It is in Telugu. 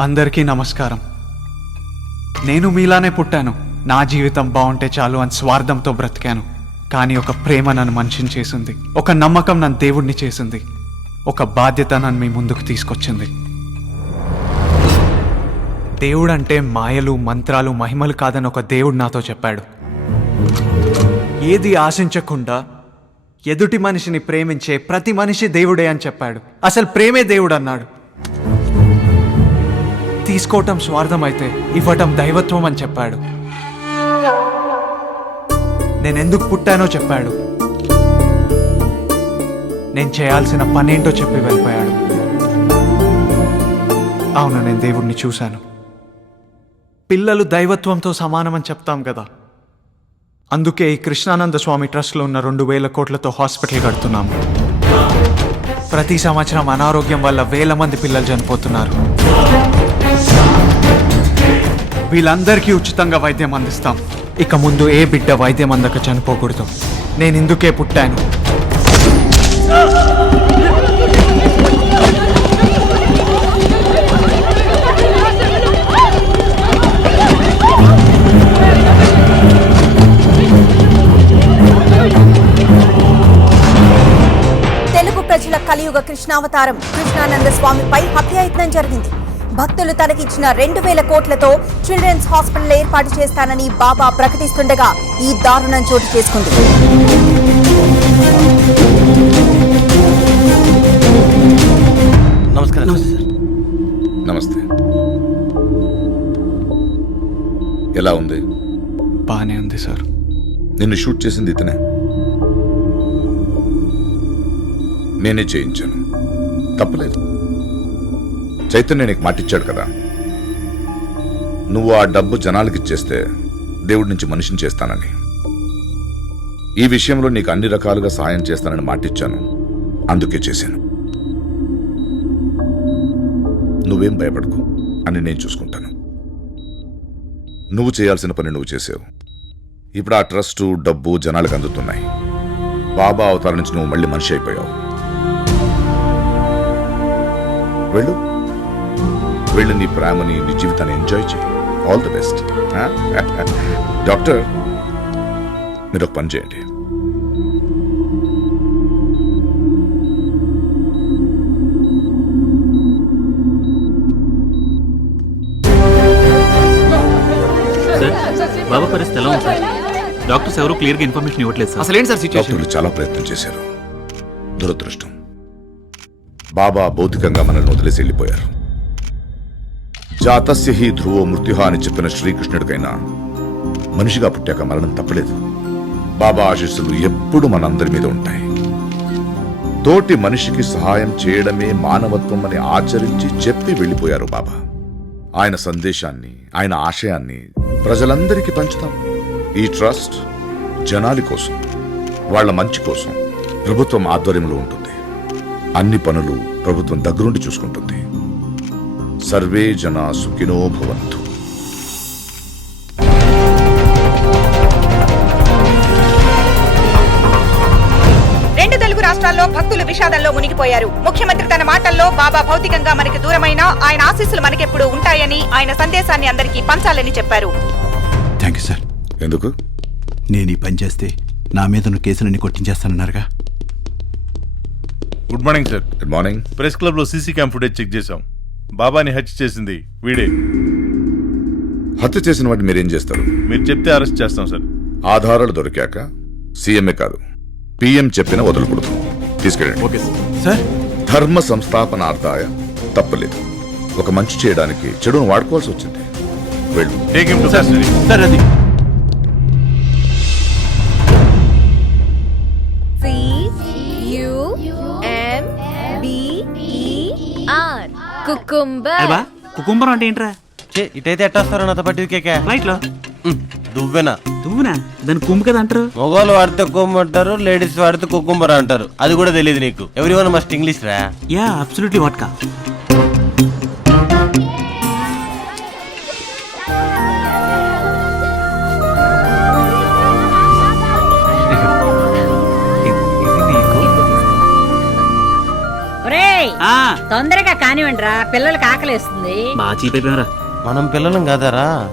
అందరికీ నమస్కారం. నేను మీలానే పుట్టాను. నా జీవితం బాగుంటే చాలు అని స్వార్థంతో బ్రతికాను. కానీ ఒక ప్రేమ నన్ను మనిషిని చేసింది, ఒక నమ్మకం నన్ను దేవుడిని చేసింది, ఒక బాధ్యత నన్ను మీ ముందుకు తీసుకొచ్చింది. దేవుడు అంటే మాయలు, మంత్రాలు, మహిమలు కాదని ఒక దేవుడు నాతో చెప్పాడు. ఏది ఆశించకుండా ఎదుటి మనిషిని ప్రేమించే ప్రతి మనిషి దేవుడే అని చెప్పాడు. అసలు ప్రేమే దేవుడు అన్నాడు. తీసుకోవటం స్వార్థమైతే ఇవ్వటం దైవత్వం అని చెప్పాడు. నేనెందుకు పుట్టానో చెప్పాడు. నేను చేయాల్సిన పనేంటో చెప్పి వెళ్ళిపోయాడు. అవును, నేను దేవుడిని చూశాను. పిల్లలు దైవత్వంతో సమానమని చెప్తాం కదా, అందుకే ఈ కృష్ణానంద స్వామి ట్రస్ట్లో ఉన్న 2,000 కోట్లతో హాస్పిటల్ కడుతున్నాము. ప్రతి సంవత్సరం అనారోగ్యం వల్ల 1,000 మంది పిల్లలు చనిపోతున్నారు. వీళ్ళందరికీ ఉచితంగా వైద్యం అందిస్తాం. ఇక ముందు ఏ బిడ్డ వైద్యం అందక చనిపోకూడదు. నేను ఇందుకే పుట్టాను. తెలుగు ప్రజల కలియుగ కృష్ణావతారం కృష్ణానంద స్వామిపై హత్యాయత్నం జరిగింది. భక్తులు తనకిచ్చిన 2,000 కోట్లతో చిల్డ్రన్స్ హాస్పిటల్ ఏర్పాటు చేస్తానని బాబా ప్రకటిస్తుండగా ఈ దారుణం చోటు చేసుకుంది. నమస్తే. ఎలా ఉంది? బానే ఉంది సార్. నిన్ను షూట్ చేసింది ఇతనే. నేనే చేయించాను. తప్పలేదు. చైతన్య నీకు మాటిచ్చాడు కదా, నువ్వు ఆ డబ్బు జనాలకి ఇచ్చేస్తే దేవుడి నుంచి మనిషిని చేస్తానని. ఈ విషయంలో నీకు అన్ని రకాలుగా సహాయం చేస్తానని మాటిచ్చాను, అందుకే చేశాను. నువ్వేం భయపడకు అని నేను చూసుకుంటాను. నువ్వు చేయాల్సిన పని నువ్వు చేసావు. ఇప్పుడు ఆ ట్రస్టు, డబ్బు జనాలకు అందుతున్నాయి. బాబా అవతారం నుంచి నువ్వు మళ్ళీ మనిషి అయిపోయావు. వెళ్ళు, వెళ్ళి నీ ప్రేమని, నీ జీవితాన్ని ఎంజాయ్ చేయి. All the best. డాక్టర్, మీరు ఒక పని చేయండి. బాబా పరిస్థితి ఎలా ఉంది సార్? డాక్టర్స్ ఎవరు క్లియర్గా ఇన్ఫర్మేషన్ ఇవ్వట్లేదు సార్. అసలు ఏంటి సార్ సిచ్యువేషన్? డాక్టర్లు చాలా ప్రయత్నం చేశారు. దురదృష్టం, బాబా భౌతికంగా మనల్ని వదిలేసి వెళ్ళిపోయారు. జాతస్య హి ధ్రువో మృత్యుహ అని చెప్పిన శ్రీకృష్ణుడికైనా మనిషిగా పుట్టాక మరణం తప్పలేదు. బాబా ఆశీస్సులు ఎప్పుడు మనందరి మీద ఉంటాయి. తోటి మనిషికి సహాయం చేయడమే మానవత్వం అని ఆచరించి చెప్పి వెళ్ళిపోయారు బాబా. ఆయన సందేశాన్ని, ఆయన ఆశయాన్ని ప్రజలందరికీ పంచుతాం. ఈ ట్రస్ట్ జనాలి కోసం, వాళ్ల మంచి కోసం ప్రభుత్వం ఆధ్వర్యంలో ఉంటుంది. అన్ని పనులు ప్రభుత్వం దగ్గరుండి చూసుకుంటుంది. సర్వే జనా సుఖినో భవంతు. రెండు తెలుగు రాష్ట్రాల్లో భక్తులు విషాదంలో మునిగిపోయారు. ముఖ్యమంత్రి తన మాటల్లో బాబా భౌతికంగా మనకి దూరమైన ఆయన ఆశీస్సులు మనకెప్పుడు ఉంటాయని, ఆయన సందేశాన్ని అందరికీ పంచాలని చెప్పారు. Thank you sir. ఎందుకు? నేను ఈ పని చేస్తే నా మీద ఉన్న కేసులన్నీ కొట్టించేస్తానన్నారుగా. Good morning sir. Good morning. Press club లో సీసీ క్యామ్ ఫుటేజ్ చెక్ చేశాం. బాబాని హత్య చేసింది వీడే. హత్య చేసిన వాటిని మీరేం చేస్తారు? మీరు చెప్తే అరెస్ట్ చేస్తాం సార్. ఆధారాలు దొరికాక సీఎంఏ కాదు, పిఎం చెప్పిన వదలకూడదు. తీసుకెళ్ళండి. Okay sir. ధర్మ సంస్థాపనార్థాయ తప్పలేదు. ఒక మంచి చేయడానికి చెడును వాడుకోవాల్సి వచ్చింది. వెళ్ళు. Take him to custody. Sir అది కుకుంబరం అంటే ఏంట్రా? ఇటైతే ఎట్టొస్తారో నాతో పాటు ఫ్లైట్ లో దువ్వెనా దువ్వునా? దాని కుమ్ము కదా అంటారు. మొగోళ్ళు వాడితే కుమ్మ అంటారు, లేడీస్ వాడితే కుకుంబర అంటారు. అది కూడా తెలియదు నీకు. ఎవ్రీవన్ మస్ట్ ఇంగ్లీష్ రా. Yeah absolutely vodka. తొందరగా కానివ్వండి రా, పిల్లలకి ఆకలేస్తుంది. బాగా చీప్ అయిపోయారా. మనం పిల్లలం కాదారా?